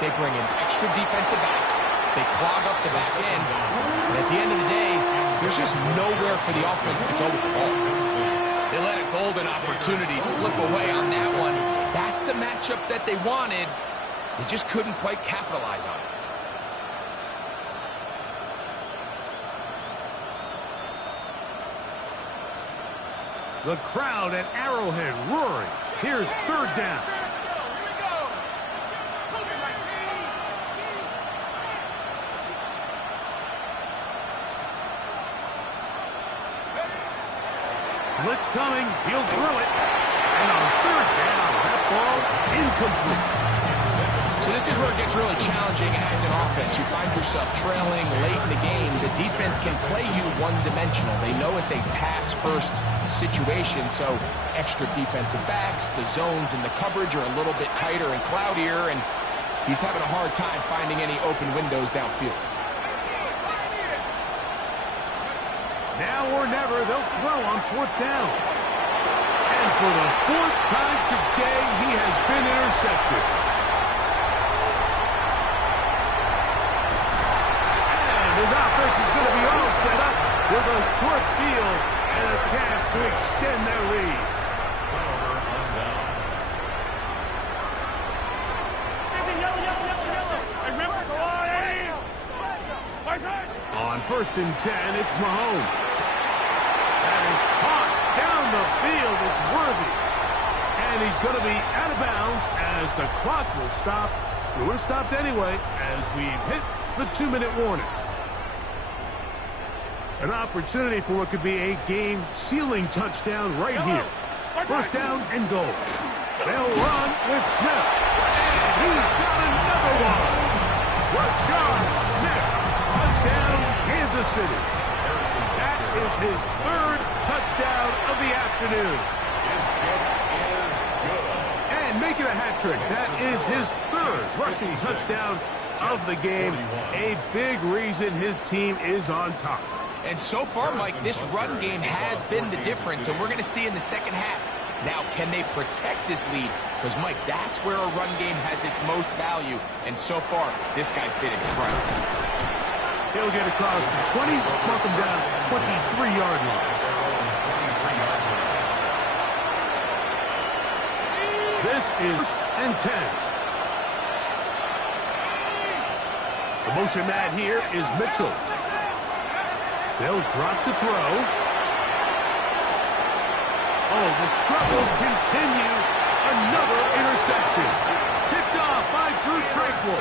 They bring in extra defensive backs. They clog up the back end. And at the end of the day, there's just nowhere for the offense to go with the ball. They let a golden opportunity slip away on that one. That's the matchup that they wanted. They just couldn't quite capitalize on it. The crowd at Arrowhead roaring. Here's 3rd down. Blitz coming. He'll throw it. And on 3rd down, that ball incomplete. So this is where it gets really challenging as an offense. You find yourself trailing late in the game. The defense can play you one-dimensional. They know it's a pass-first situation, so extra defensive backs, the zones and the coverage are a little bit tighter and cloudier, and he's having a hard time finding any open windows downfield. Now or never, they'll throw on 4th down. And for the 4th time today, he has been intercepted. His offense is going to be all set up with a short field and a chance to extend their lead. Turnover on downs. On 1st and 10, it's Mahomes. That is caught down the field. It's Worthy. And he's going to be out of bounds as the clock will stop. It would have stopped anyway as we've hit the 2-minute warning. An opportunity for what could be a game-sealing touchdown right here. 1st down and goal. They'll run with Smith. And he's got another one. Rashard Smith. Touchdown, Kansas City. That is his 3rd touchdown of the afternoon. His kick is good. And making a hat trick. That is his 3rd rushing touchdown of the game. A big reason his team is on top. And so far, Mike, this run game has been the difference, and we're going to see in the second half. Now, can they protect this lead? Because, Mike, that's where a run game has its most value, and so far, this guy's been incredible. He'll get across the 20, mark him down 23-yard line. This is and 10. The motion man here is Mitchell. They'll drop to throw. Oh, the struggles continue. Another interception. Picked off by Drue Tranquill.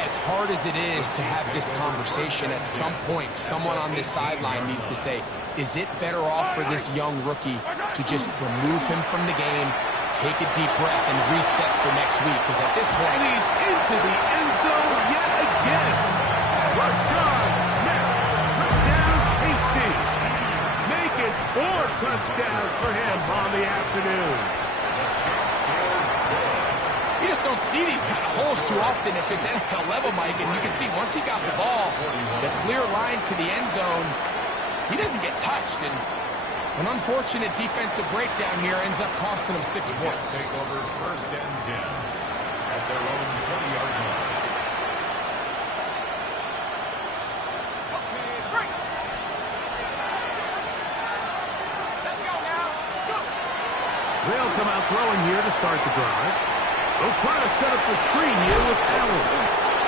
As hard as it is to have this conversation, at some point, someone on this sideline needs to say, is it better off for this young rookie to just remove him from the game, take a deep breath, and reset for next week? Because at this point, and he's into the end zone yet again. Rashad Smith took down KC. Make it 4 touchdowns for him on the afternoon. You just don't see these kind of holes too often at this NFL level, Mike. And you can see once he got the ball, the clear line to the end zone, he doesn't get touched. And an unfortunate defensive breakdown here ends up costing him 6 points. Take over 1st and 10 at their own 20-yard line. They'll come out throwing here to start the drive. They'll try to set up the screen here with Allen.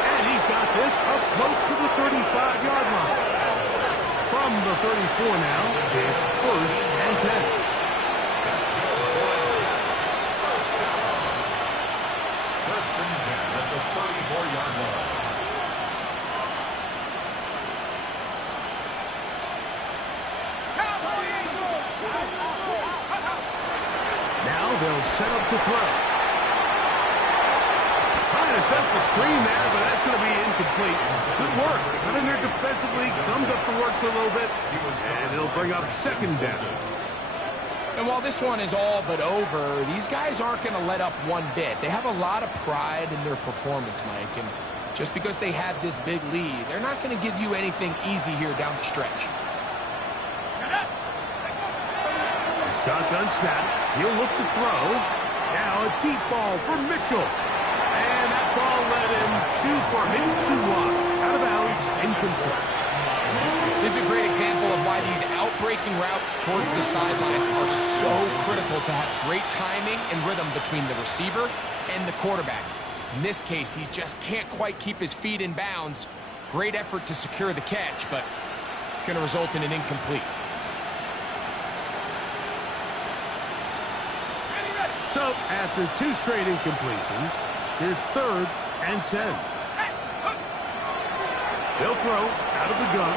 And he's got this up close to the 35-yard line. From the 34 now, it's 1st and 10. That's good for Jets. 1st and 10 at the 34-yard line. Now they'll set up to throw. Trying to set up the screen there, but that's going to be incomplete. Good work. Got in there defensively, gummed up the works a little bit, and it'll bring up 2nd down. And while this one is all but over, these guys aren't going to let up one bit. They have a lot of pride in their performance, Mike, and just because they had this big lead, they're not going to give you anything easy here down the stretch. Shotgun snap. He'll look to throw. Now a deep ball for Mitchell. And that ball led him maybe too wide. Out of bounds, incomplete. This is a great example of why these outbreaking routes towards the sidelines are so critical to have great timing and rhythm between the receiver and the quarterback. In this case, he just can't quite keep his feet in bounds. Great effort to secure the catch, but it's going to result in an incomplete. So, after 2 straight incompletions, here's 3rd and 10. They'll throw out of the gun.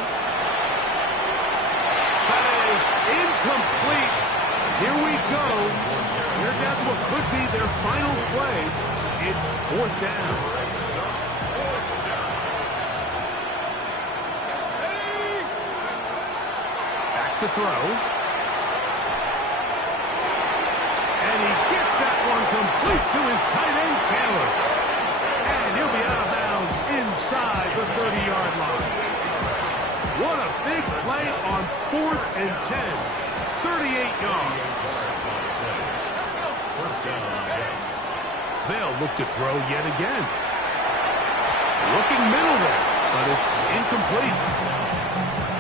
That is incomplete. Here we go. Here down what could be their final play. It's 4th down. Back to throw. And he gets that one complete to his tight end, Taylor. And he'll be out of bounds inside the 30-yard line. What a big play on 4th and 10. 38 yards. 1st down, Jets. They'll look to throw yet again. Looking middle there, but it's incomplete.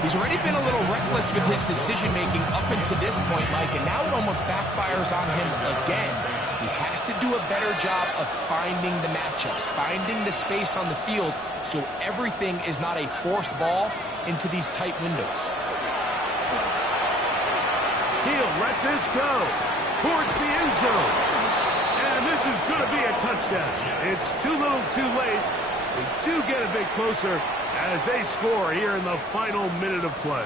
He's already been a little reckless with his decision-making up until this point, Mike, and now it almost backfires on him again. He has to do a better job of finding the matchups, finding the space on the field, so everything is not a forced ball into these tight windows. He'll let this go towards the end zone. And this is going to be a touchdown. It's too little too late. They do get a bit closer as they score here in the final minute of play.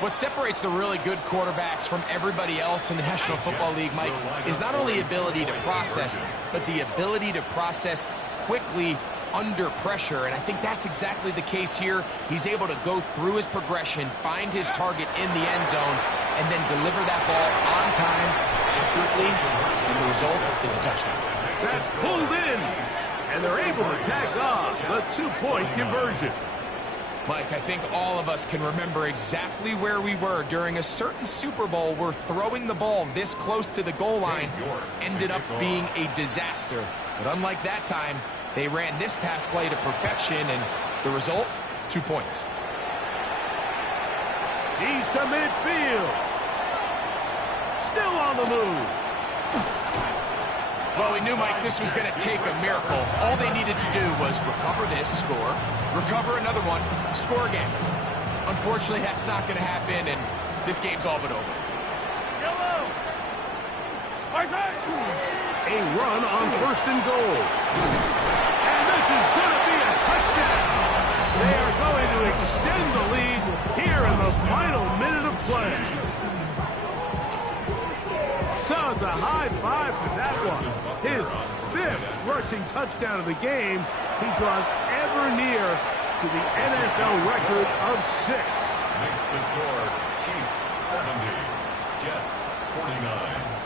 What separates the really good quarterbacks from everybody else in the National Football League, Mike, is not only ability to process, but the ability to process quickly under pressure. And I think that's exactly the case here. He's able to go through his progression, find his target in the end zone, and then deliver that ball on time, accurately, and the result is a touchdown. That's pulled in, and they're able to tack off the 2-point conversion. Mike, I think all of us can remember exactly where we were during a certain Super Bowl where throwing the ball this close to the goal line ended up being a disaster. But unlike that time, they ran this pass play to perfection, and the result, 2 points. He's to midfield. Still on the move. Well, we knew, Mike, this was going to take a miracle. All they needed to do was recover this, score, recover another one, score again. Unfortunately, that's not going to happen, and this game's all but over. Yellow. A run on 1st and goal. And this is going to be a touchdown. They are going to extend the lead here in the final minute of play. So it's a high five for that one. His 5th rushing touchdown of the game. He draws ever near to the NFL record of 6. Makes the score Chiefs 70, Jets 49.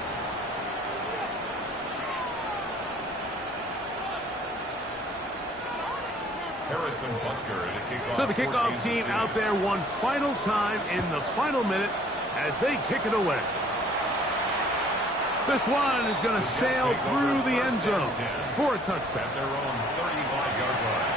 Harrison Butker to kick off. So the kickoff team out there one final time in the final minute as they kick it away. This one is going to sail through the end zone for a touchback. At their own 35-yard line.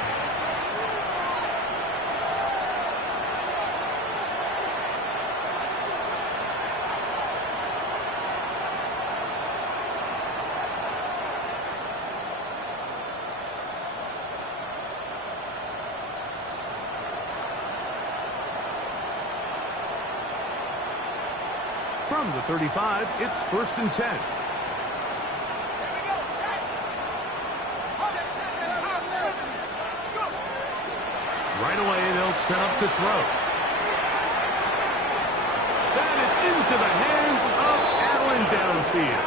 From the 35, it's 1st and 10. Right away, they'll set up to throw. That is into the hands of Allen downfield.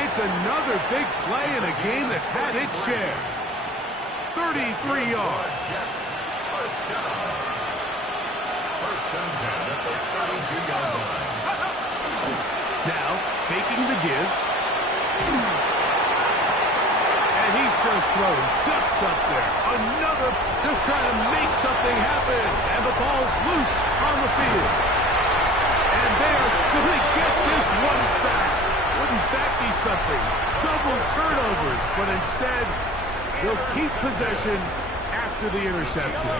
It's another big play in a game that's had its share. 33 yards. First down. 1st and 10 at the 32-yard line. Now, faking the give. And he's just throwing ducks up there. Another, just trying to make something happen. And the ball's loose on the field. And they're going to get this one back. Wouldn't that be something? Double turnovers, but instead, they'll keep possession after the interception.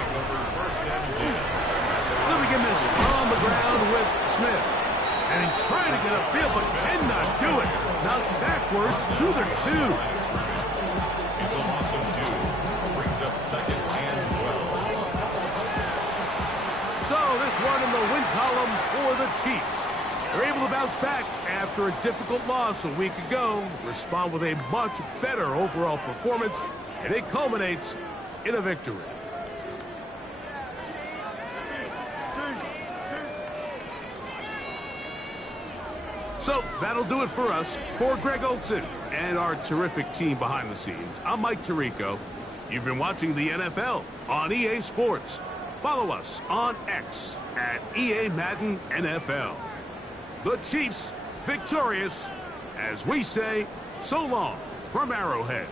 They'll begin this on the ground with Smith. And he's trying to get upfield, but cannot do it. Knocked backwards to the 2. It's a loss of 2. Brings up 2nd and 12. So this one in the win column for the Chiefs. They're able to bounce back after a difficult loss a week ago, respond with a much better overall performance, and it culminates in a victory. So that'll do it for us. For Greg Olsen and our terrific team behind the scenes, I'm Mike Tirico. You've been watching the NFL on EA Sports. Follow us on X at EA Madden NFL. The Chiefs victorious as we say so long from Arrowhead.